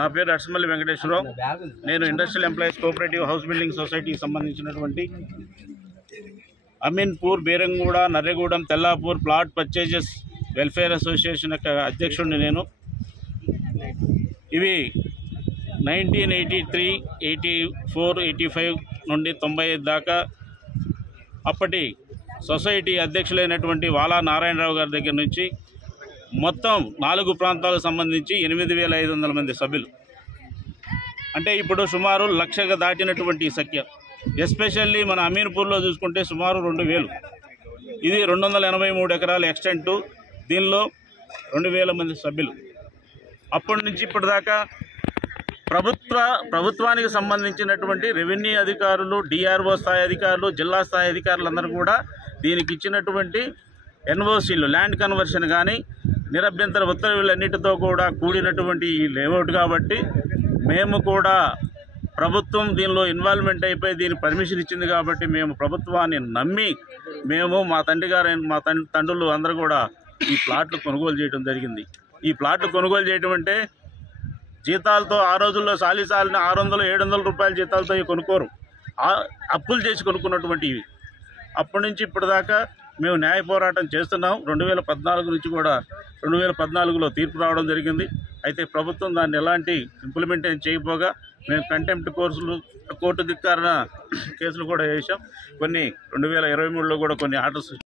నా పేరు అర్సమల్లి వెంకటేశ్వరరావు. నేను industrial employees cooperative house building సొసైటీకి సంబంధించినటువంటి Ameenpur, Beeramguda, Narregudem, Tellapur plot purchases welfare association యొక్క అధ్యక్షుడిని నేను. ఇవి 1983, 84, 85 నుండి 95 దాకా అప్పటి సొసైటీ అధ్యక్షులైనటువంటి వాలా నారాయణరావు గారి దగ్గర నుంచి మొత్తం 4 ప్రాంతాలకు సంబంధించి 8,500 మంది సభ్యులు. అంటే ఇప్పుడు సుమారు 1,00,000 దాటినటువంటి సంఖ్య. ఎస్పెషల్లీ మన అమీన్పూర్లో చూసుకుంటే సుమారు 2,000. ఇది 283 ఎకరాల ఎక్స్టెంటు. దీనిలో 2,000 మంది సభ్యులు. అప్పటి నుంచి ఇప్పటిదాకా ప్రభుత్వానికి సంబంధించినటువంటి రెవెన్యూ అధికారులు, డిఆర్ఓ స్థాయి అధికారులు, జిల్లా స్థాయి అధికారులందరూ కూడా దీనికి ఇచ్చినటువంటి ఎన్ఓసీలు, ల్యాండ్ కన్వర్షన్ కానీ నిరభ్యంతర ఉత్తర్వులన్నిటితో కూడా కూడినటువంటి ఈ లేఅవుట్ కాబట్టి మేము కూడా ప్రభుత్వం దీనిలో ఇన్వాల్వ్మెంట్ అయిపోయి దీని పర్మిషన్ ఇచ్చింది కాబట్టి మేము ప్రభుత్వాన్ని నమ్మి మా తండ్రులు అందరూ కూడా ఈ ప్లాట్లు కొనుగోలు చేయడం జరిగింది. ఈ ప్లాట్లు కొనుగోలు చేయడం అంటే జీతాలతో ఆ రోజుల్లో సాలిసాలిన 600, 700 రూపాయల జీతాలతో కొనుక్కోరు, అప్పులు చేసి కొనుక్కున్నటువంటి ఇవి. అప్పటి నుంచి ఇప్పటిదాకా మేము న్యాయ పోరాటం చేస్తున్నాం. 2014 నుంచి కూడా 2014లో తీర్పు రావడం జరిగింది. అయితే ప్రభుత్వం దాన్ని ఎలాంటి ఇంప్లిమెంటేషన్ చేయకపోగా మేము కంటెంప్ట్ కోర్టు ధిక్కారణ కేసులు కూడా వేసాం. కొన్ని 2023లో కూడా కొన్ని ఆర్డర్స్